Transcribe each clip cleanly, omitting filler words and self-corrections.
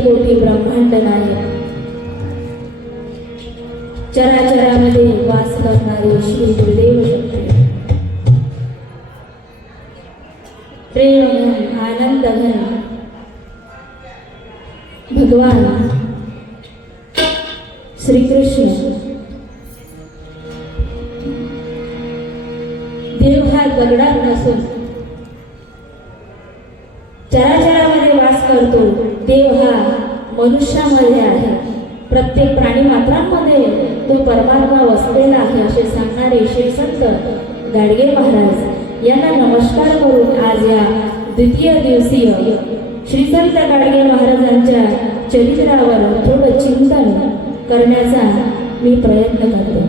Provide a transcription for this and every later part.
कोटी ब्रह्मांड नायक, चराचरामध्ये वास करणारे श्री गुरुदेव शक्ती, प्रेम घन आनंद घन भगवान श्री कृष्ण। देव हा दगडात नसून चराचरामध्ये वास करतो। देव हा मनुष्यामध्ये आहे, प्रत्येक प्राणी मात्रांमध्ये तो परमात्मा वसलेला आहे असे सांगणारे श्री संत गाडगे महाराज यांना नमस्कार करून आज या द्वितीय दिवसीय श्री संत गाडगे महाराजांच्या चरित्रावर थोडं चिंतन करण्याचा मी प्रयत्न करतो।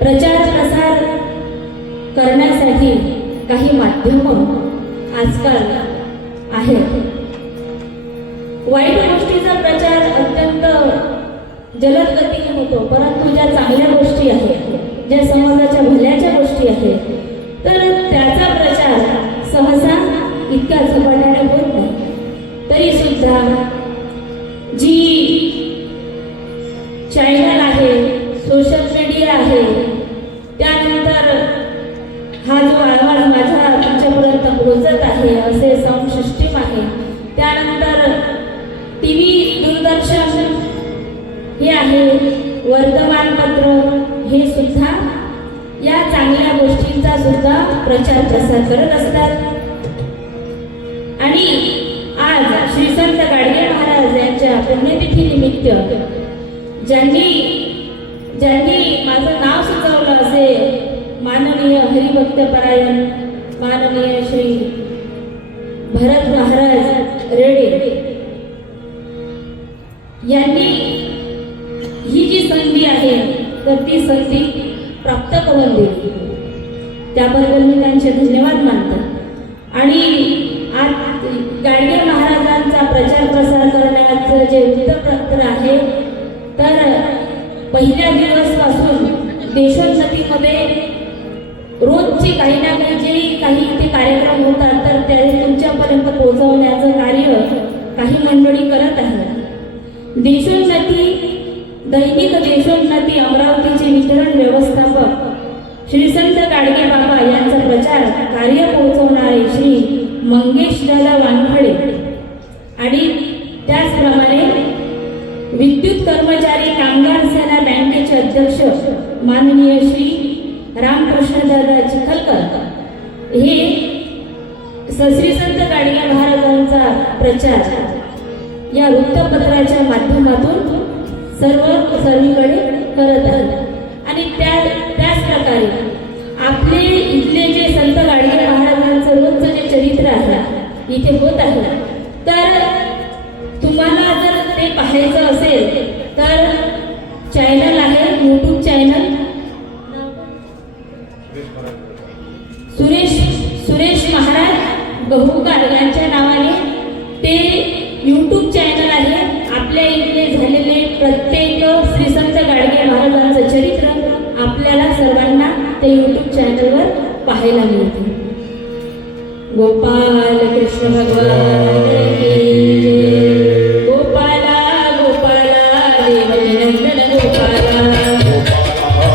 प्रचार प्रसार करण्यासाठी काही माध्यम आजकाल आहेत। वाईट गोष्टीचा प्रचार अत्यंत जलद गतीने होतो, परंतु ज्या चांगल्या गोष्टी आहेत, ज्या समाजाच्या भल्याच्या गोष्टी आहेत, तर त्याचा प्रचार सहसा इतक्या झपाट्याने होत नाही। तरी सुद्धा जी चॅनल आहे, सोशल मीडिया आहे, त्यानंतर हा जो आवाज माझ्या तुमच्यापर्यंत पोहोचत आहे असे साऊंड सिस्टीम आहे, त्यानंतर टीव्ही दूरदर्शन हे आहे, वर्तमानपत्र हे सुद्धा या चांगल्या गोष्टींचा सुद्धा प्रचार प्रसार करत असतात। आणि आज श्री संत गाडगे महाराज यांच्या पुण्यतिथी निमित्त ज्यांनी माझं नाव सुचवलं असे माननीय हरिभक्तपरायण माननीय श्री भरत महाराज रेडे यांनी ही जी संधी आहे तर ती संधी प्राप्त करून दिली, त्याबद्दल मी त्यांचे धन्यवाद मानतो। आणि आज गाडगे महाराजांचा प्रचार प्रसार करण्याचं जे वृत्तपत्र आहे, तर पहिल्या दिवसपासून देशोन्नतीमध्ये रोजची काही ना काही इथे कार्यक्रम होतात, तर ते तुमच्यापर्यंत पोहोचवण्याचं कार्य काही मंडळी करत आहेत। देशोन्नती, दैनिक देशोन्नती अमरावतीचे वितरण व्यवस्थापक श्री संत गाडगे बाबा यांचा प्रचार कार्य पोहोचवणारे श्री मंगेश दादा वानखडे आणि त्याचप्रमाणे विद्युत कर्मचारी कामगार सेना बँकेचे अध्यक्ष माननीय श्री रामकृष्ण दादा चिखलकर हे श्री संत गाडगे महाराजांचा प्रचार या वृत्तपत्राच्या माध्यमातून सर्वीकडे करत आहेत। आणि त्याच प्रकारे आपले इथले जे संत गाडगे महाराजांचं रोजचं जे चरित्र आहे इथे होत आहे, तर तुम्हाला जर ते पाहायचं असेल तर चॅनल आहे, यूट्यूब चॅनल सुरेश महाराज गहुकार यांच्या नावाने ते यूट्यूब चॅनल आहे। आपल्या इथे झालेले प्रत्येक श्री संत गाडगे महाराजांचं चरित्र आपल्याला सर्वांना ते यूट्यूब चॅनलवर पाहायला मिळते। गोपाल कृष्ण भगवान की जय। गोपाला गोपाला देवकी नंदन गोपाला,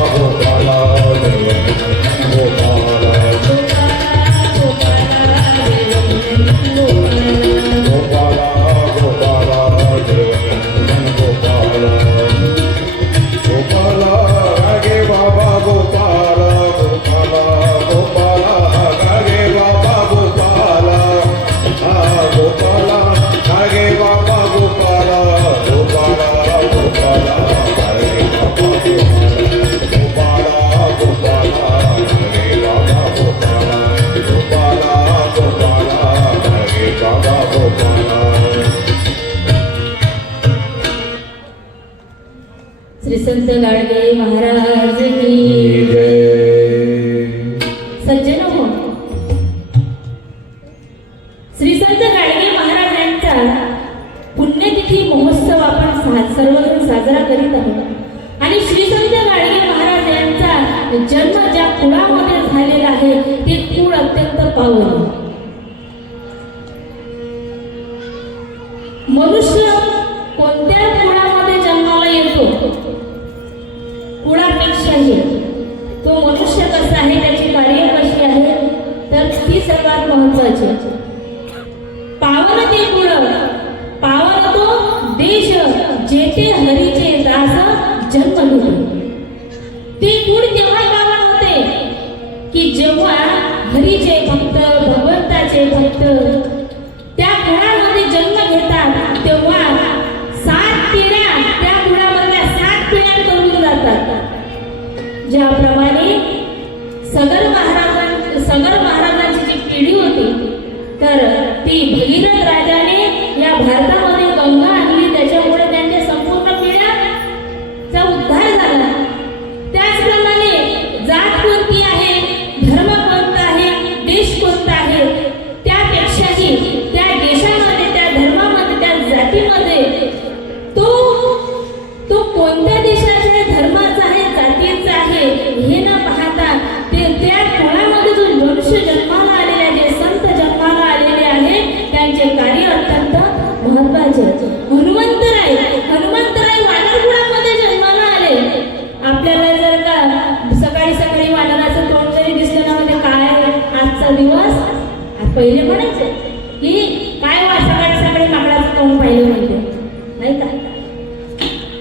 गोपाला श्री संत गाडगे महाराज की जय। सज्जनो हो, श्री संत गाडगे महाराज यांचा पुण्यतिथी महोत्सव आपण सर्वजण साजरा करीत आहोत। आणि श्री संत गाडगे महाराज यांचा जन्म ज्या कुळामध्ये झालेला आहे ते कुळ अत्यंत पावन। मनुष्य कोणत्या कुळामध्ये जन्माला येतो, कुळापेक्षाही तो मनुष्य कसा आहे, त्याची कार्य कशी आहे, तर ती सर्वात महत्वाची. पावन ते कुळ, पावन तो देश, जेथे हरीचे दास जन्म घेते. ते कुळ तेव्हा पावन होते की जेव्हा हरीचे भक्त, भगवंताचे भक्त त्या कुळामध्ये जन्म घेतात, तेव्हा 7 पिढ्या त्या कुळामधल्या 7 पिढ्या करून जातात. ज्याप्रमाणे सगर महाराजांची जी पिढी होती, तर ती भगीरथ राजाने या भारतामध्ये गंगा आणली, त्याच्यामुळे त्यांच्या संपूर्ण पिढ्याचा उद्धार झाला. त्याचप्रमाणे जात कोणती आहे, धर्म कोणता आहे, देश कोणता आहे, त्यापेक्षाही त्या देशामध्ये, त्या धर्मामध्ये, त्या जातीमध्ये तो कोणत्या देशाच्या धर्माचा आहे, जातीचा आहे हे न पाहता त्या कुळामध्ये जो मनुष्य जन्माला आलेले, जे संत जन्माला आलेले आहेत, त्यांचे कार्य अत्यंत महत्वाचे. हनुमंतराय वानर कुळामध्ये जन्माला आले. आपल्याला जर का सकाळी सकाळी वानराचं तोंड जरी दिसलं ना, म्हणजे काय आजचा दिवस, पहिले म्हणायचे की काय सकाळी सकाळी माकडाचं तोंड पाहिलं म्हणजे, नाही का?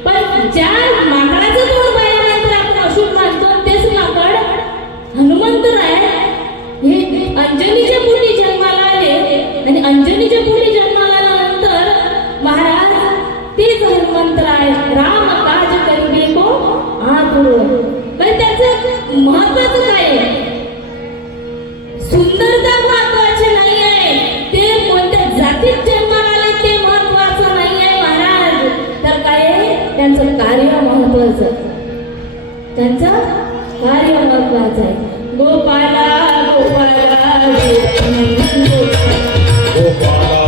पण ज्या माकडाचं तोंड पाहिल्यानंतर आपण अशुभ मानतो, तेच माकड हनुमंतराय हे अंजनीच्या पोटी जन्माला आले. आणि अंजनीच्या पोटी जन्माला आल्यानंतर महाराज तेच हनुमंतराय राम काज करिबे को आतुर. पण त्याचं महत्वाचं काय आहे? सुंदरता महत्वाची नाही आहे, ते कोणत्या जातीत जन्माला आले ते महत्वाचं नाही आहे महाराज. तर काय आहे? त्यांचं कार्य महत्वाचं, त्यांचं कार्य महत्वाचं आहे. गोपाला गोपाला देवकीनंदन गोपाला गोपाला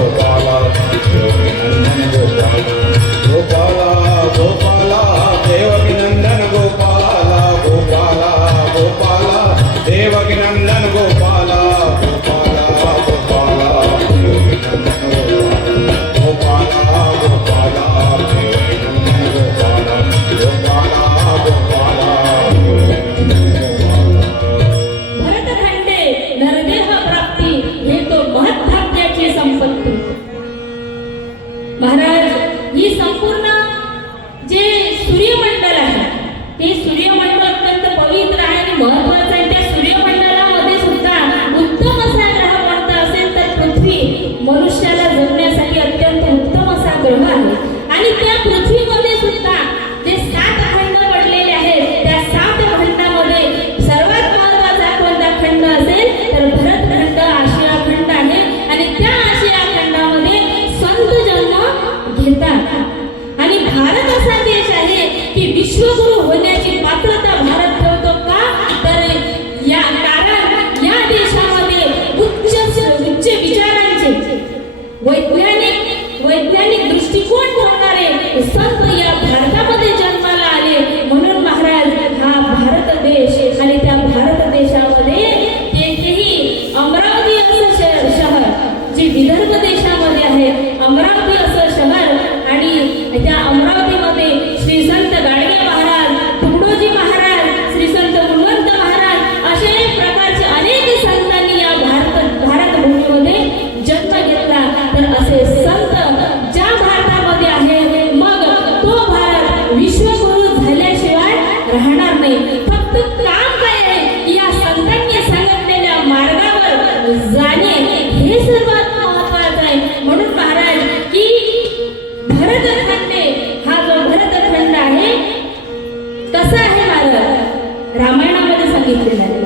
गोपाला देवकीनंदन गोपाला गोपाला गोपाला देवकीनंदन गोपाला गोपाला देवकीनंदन गोपाला गोपाला गोपाला. भरतखंडे नरदेह प्राप्ती हे तो महत्भाग्याची संपत्ती. महाराज, ही संपूर्ण जे सूर्यमंडल आहे, ते सूर्यमंडल अत्यंत पवित्र आहे आणि महत्वाचं आहे. त्या सूर्यमंडलामध्ये सुद्धा उत्तम असा ग्रह कोणता असेल तर पृथ्वी, मनुष्याला जगण्यासाठी अत्यंत उत्तम असा ग्रह आहे. आणि त्या पृथ्वीमध्ये सुद्धा जे 7 खंड पडलेले आहेत, त्या 7 खंडामध्ये सर्वात महत्वाचा कोणता खंड असेल तर भरतखंड, आशिया खंड आहे. आणि त्या आशिया खंडामध्ये संत जन्म घेतात. आणि भारत असा देश आहे की विश्वगुरु होण्याची पात्रता भारत ठेवतो का, तर कारण या देशामध्ये उच्च विचारांचे वैज्ञानिक दृष्टिकोन ठेवणारे संत या भारतामध्ये जन्माला आले. म्हणून महाराज, हा भारत देश, आणि त्या भारत देशामध्ये तेथेही अमरावती असं शहर जे विदर्भ देशामध्ये आहे, अमरावती असं शहर, आणि त्या अमरावतीमध्ये श्री संत गाडगे महाराज, तुकडोजी महाराज, श्री संत गुणवंत महाराज असे प्रकारचे अनेक संतांनी या भारतभूमीमध्ये जन्म घेतला. तर असे संत ज्या भारतामध्ये आहे, मग तो भारत विश्वगुरु झाल्याशिवाय राहणार नाही. फक्त काम काय आहे? या संतांनी सांगितलेल्या मार्गावर जाणे हे सर्वात महत्वाचं आहे. म्हणून महाराज की भरतखंडे, हा जो भरतखंड आहे कसा आहे महाराज, रामायणामध्ये सांगितलेला आहे.